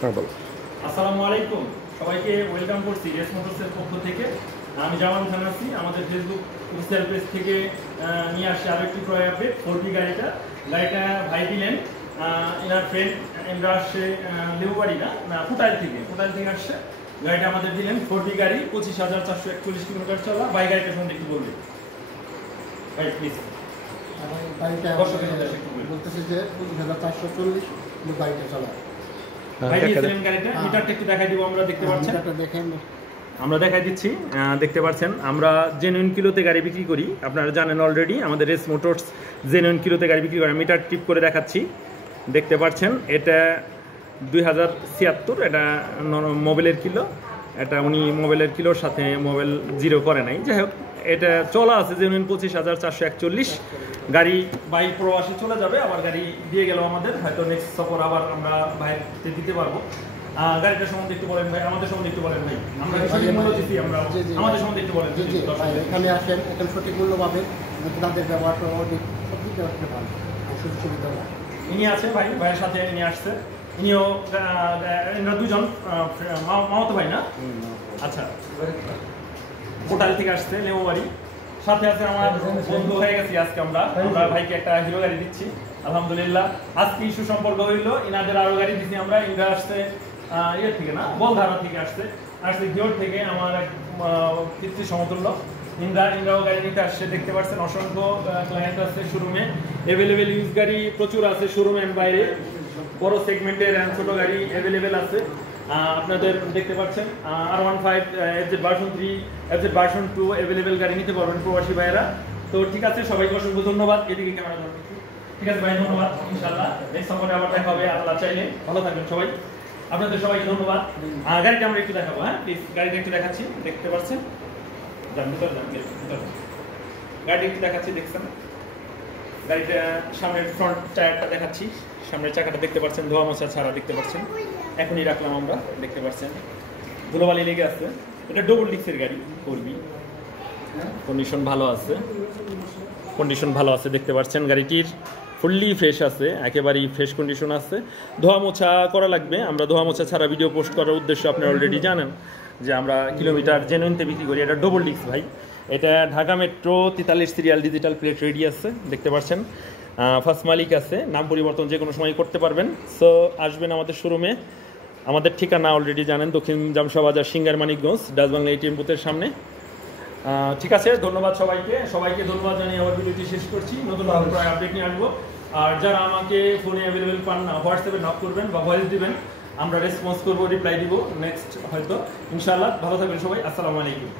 হ্যাঁ বলো। আসসালামু আলাইকুম, সবাইকে ওয়েলকাম করছি রেস মোটরসের পক্ষ থেকে। আমি জামান খান আছি। আমাদের ফেসবুক অফিসিয়াল পেজ থেকে নিয়ে আসছে আরেকটি ক্রয় আপডেট। 4B গাড়িটা ভাই দিলেন, এনার ফ্রেন্ড। আমরা আসছে লেবুবাড়ি না ফুটাইল থেকে আসছে। গাড়িটা আমাদের দিলেন 4B গাড়ি, 25,441 কিলোমিটার চলা। ভাই গাড়িটা সম্বন্ধে একটু বলবেন ভাই প্লিজ। বাড়িটা বলতেছে যে 25,440 বাড়িটা চলা। ভাই দিয়েছিলেন গাড়িটা, মিটারটা একটু দেখাই দিব। আমরা দেখতে পাচ্ছেন, আমরা দেখাই দিচ্ছি। দেখতে পাচ্ছেন আমরা জেনুইন কিলোতে গাড়ি বিক্রি করি। আপনারা জানেন অলরেডি আমাদের রেস মোটরস জেনুইন কিলোতে গাড়ি বিক্রি করে। মিটার টিপ করে দেখাচ্ছি, দেখতে পাচ্ছেন এটা 2076, এটা মোবাইলের কিলো। এটা উনি মোবাইলের কিলোর সাথে মোবাইল জিরো করে নাই। যাই হোক, এটা চলা আছে জেনুইন 25,441 গাড়ি। বাই প্রবাসে চলে যাবে, আবার গাড়ি দিয়ে গেল আমাদের। হয়তো নেক্সট সফর আবার আমরা বাইরে দিতে পারবো। গাড়িটা সম্বন্ধে একটু বলেন ভাই, আমাদের সম্বন্ধে একটু বলেন ভাই। আমরা মূল্য দিচ্ছি, আমরা আমাদের সম্বন্ধে একটু বলেন। এখানে আসেন, এখানে সঠিক মূল্য পাবেন, তাদের ব্যবহারটা অনেক সব দিকে ভালো, সুযোগ সুবিধা। ইনি আছে ভাইয়ের সাথে নিয়ে আসছে। ইনিও দুজন মামাতো ভাই না? আচ্ছা, কোটাল থেকে আসছে লেবুবাড়ি। সাথে আছে আমার বন্ধু হয়ে গেছি আজকে। আমরা ভাইকে একটা হিরো গাড়ি দিচ্ছি আলহামদুলিল্লাহ। আজকে ইস্যু সম্পর্ক হইলো, ইনাদের আরো গাড়ি দিচ্ছি আমরা। ইন্দ্রা আসছে ইয়ে থেকে না, বলধারা থেকে আসছে ঘিওর থেকে। আমার এক পিতৃ সমতুল্য ইন্দ্রাও গাড়ি নিতে আসছে। দেখতে পাচ্ছেন অসংখ্য ক্লায়েন্ট আছে শোরুমে। অ্যাভেলেবেল ইউজ গাড়ি প্রচুর আছে শোরুমের বাইরে। বড় সেগমেন্টের ছোট গাড়ি অ্যাভেলেবেল আছে। আপনাদের দেখতে পাচ্ছেন R15 FZ version 3 FZ version 2 available গাড়ি নিতে পারবেন প্রবাসী ভাইয়েরা। তো ঠিক আছে, সবাইকে অসংখ্য ধন্যবাদ। এদিকে ক্যামেরা ধরুন। ঠিক আছে ভাই, ধন্যবাদ। ইনশাআল্লাহ নেক্সট সফরে আবার দেখা হবে আল্লাহ চাইলে। ভালো থাকবেন সবাই, আপনাদের সবাইকে ধন্যবাদ। গাড়িটা আমরা একটু দেখাবো। হ্যাঁ প্লিজ, গাড়িটা একটু দেখাচ্ছি, দেখতে পাচ্ছেন। গাড়িটা একটু দেখাচ্ছি, দেখছেন গাড়িটা। সামনের ফ্রন্ট টায়ারটা দেখাচ্ছি, সামনের চাকাটা দেখতে পাচ্ছেন, ধোয়া মোছা ছাড়া দেখতে পাচ্ছেন। এখনই রাখলাম আমরা, দেখতে পাচ্ছেন ধুলোবালি লেগে আছে। এটা ডবল ডিক্সের গাড়ি, করবি কন্ডিশন ভালো আছে, দেখতে পাচ্ছেন। গাড়িটির ফুললি ফ্রেশ আছে, একেবারেই ফ্রেশ কন্ডিশন আছে। ধোয়া মোছা করা লাগবে। আমরা ধোয়া মোছা ছাড়া ভিডিও পোস্ট করার উদ্দেশ্য আপনারা অলরেডি জানেন যে আমরা কিলোমিটার জেনুইনতে বিক্রি করি। এটা ডবল ডিক্স ভাই। এটা Dhaka metro 43 serial digital plate ready আছে, দেখতে পাচ্ছেন। ফার্স্ট মালিক আছে, নাম পরিবর্তন যে কোনো সময় করতে পারবেন। সো আসবেন আমাদের শোরুমে। আমাদের ঠিকানা অলরেডি জানেন, দক্ষিণ জামশা বাজার, singer Manikganj, Dutch Bangla ATM বুথের সামনে। ঠিক আছে, ধন্যবাদ সবাইকে ধন্যবাদ জানিয়ে আমার ভিডিওটি শেষ করছি। নতুন আপডেট নিয়ে আসবো। আর যারা আমাকে ফোনে অ্যাভেলেবেল পান না, হোয়াটসঅ্যাপে নক করবেন বা ভয়েস দিবেন, আমরা রেসপন্স করবো, রিপ্লাই দিব নেক্সট হয়তো ইনশাআল্লাহ। ভালো থাকবেন সবাই, আসসালামু আলাইকুম।